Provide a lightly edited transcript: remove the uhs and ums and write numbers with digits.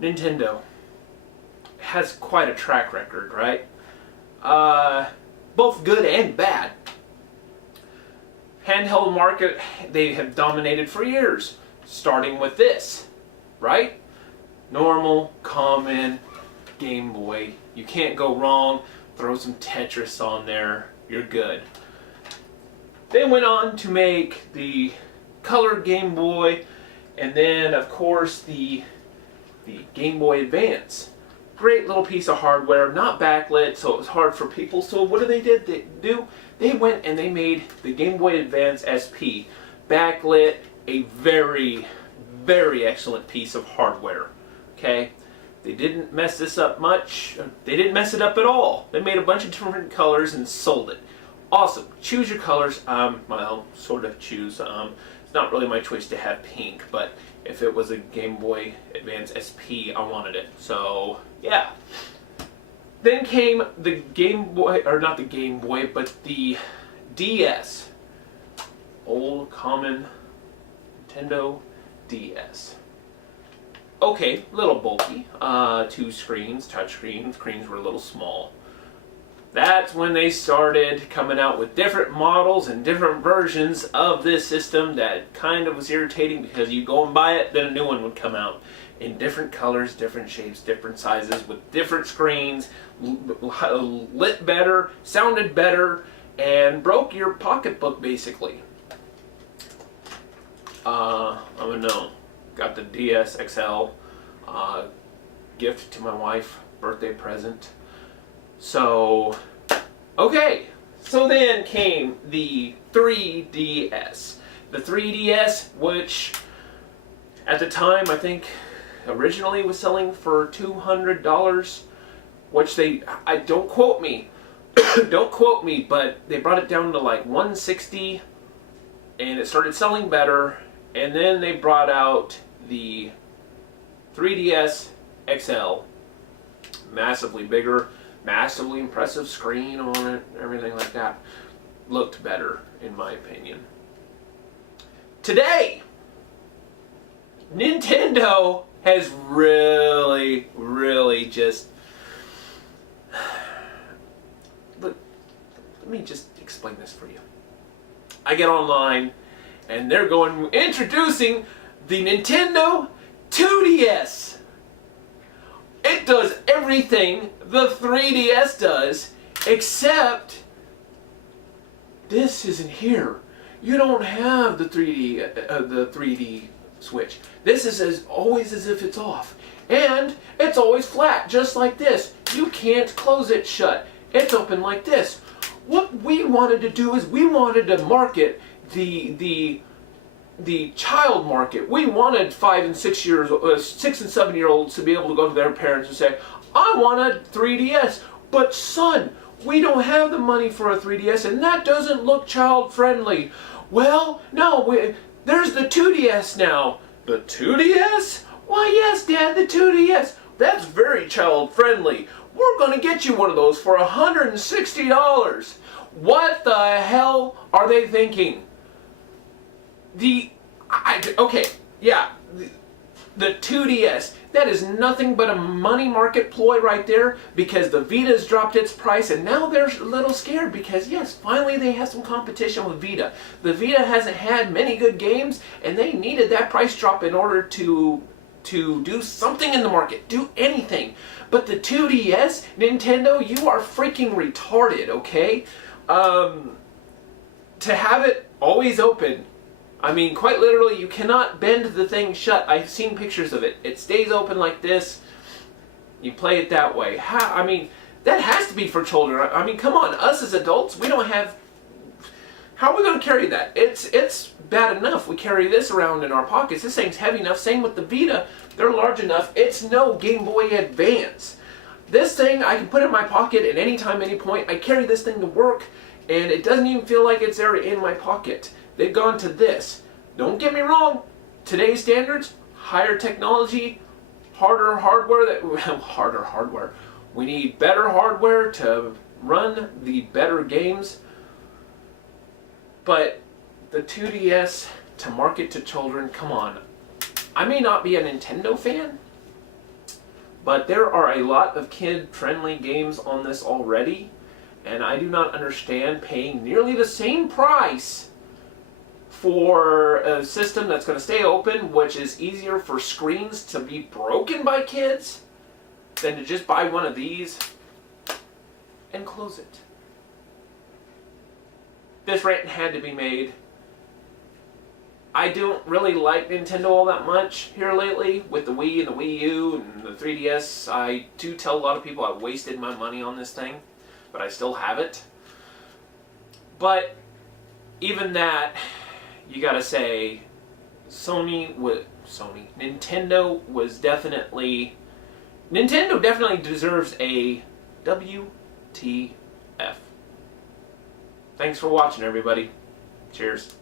Nintendo has quite a track record, right? Both good and bad. Handheld market, they have dominated for years, starting with this, right? Normal, common, Game Boy. You can't go wrong. Throw some Tetris on there, you're good. They went on to make the Color Game Boy, and then of course the Game Boy Advance. Great little piece of hardware, not backlit, so it was hard for people. So what they went and they made the Game Boy Advance SP. Backlit, a very, very excellent piece of hardware. Okay? They didn't mess this up much. They didn't mess it up at all. They made a bunch of different colors and sold it. Awesome. Choose your colors. Well, sort of choose. It's not really my choice to have pink, but if it was a Game Boy Advance SP, I wanted it. So, yeah. Then came the Game Boy, or not the Game Boy, but the DS. Old, common Nintendo DS. Okay, a little bulky. 2 screens, touch screens. Screens were a little small. That's when they started coming out with different models and different versions of this system that kind of was irritating because you go and buy it, then a new one would come out in different colors, different shapes, different sizes, with different screens, lit better, sounded better, and broke your pocketbook basically. I don't know. Got the DS XL, gift to my wife, birthday present. So, okay. So then came the 3DS. The 3DS, which at the time I think originally was selling for $200, which don't quote me, don't quote me, but they brought it down to like $160, and it started selling better. And then they brought out the 3DS XL, massively bigger, massively impressive screen on it, everything like that. Looked better, in my opinion. Today, Nintendo has really, really just... Let me just explain this for you. I get online, and they're introducing the Nintendo 2DS. It does everything the 3DS does, except this isn't here. You don't have the 3D switch. This is always as if it's off. And it's always flat, just like this. You can't close it shut. It's open like this. What we wanted to do is we wanted to market the child market. We wanted 5 and 6 and 7 year olds to be able to go to their parents and say, I want a 3DS, but son, we don't have the money for a 3DS and that doesn't look child friendly. Well, no, there's the 2DS now. The 2DS? Why yes, Dad, the 2DS. That's very child friendly. We're going to get you one of those for $160. What the hell are they thinking? The 2DS, that is nothing but a money market ploy right there, because the Vita's dropped its price and now they're a little scared because yes, finally they have some competition with Vita. The Vita hasn't had many good games and they needed that price drop in order to do something in the market, do anything. But the 2DS, Nintendo, you are freaking retarded, okay? To have it always open, I mean, quite literally, you cannot bend the thing shut. I've seen pictures of it. It stays open like this. You play it that way. I mean, that has to be for children. I mean, come on. Us as adults, we don't have... How are we going to carry that? It's bad enough we carry this around in our pockets. This thing's heavy enough. Same with the Vita. They're large enough. It's no Game Boy Advance. This thing, I can put in my pocket at any time, any point. I carry this thing to work, and it doesn't even feel like it's there in my pocket. They've gone to this. Don't get me wrong. Today's standards, higher technology, harder hardware. Harder hardware. We need better hardware to run the better games. But the 2DS to market to children, come on. I may not be a Nintendo fan, But there are a lot of kid-friendly games on this already, and I do not understand paying nearly the same price for a system that's going to stay open, which is easier for screens to be broken by kids, than to just buy one of these and close it. This rant had to be made. I don't really like Nintendo all that much here lately with the Wii and the Wii U and the 3DS. I do tell a lot of people I wasted my money on this thing, but I still have it. But even that, you gotta say, Nintendo definitely deserves a WTF. Thanks for watching, everybody. Cheers.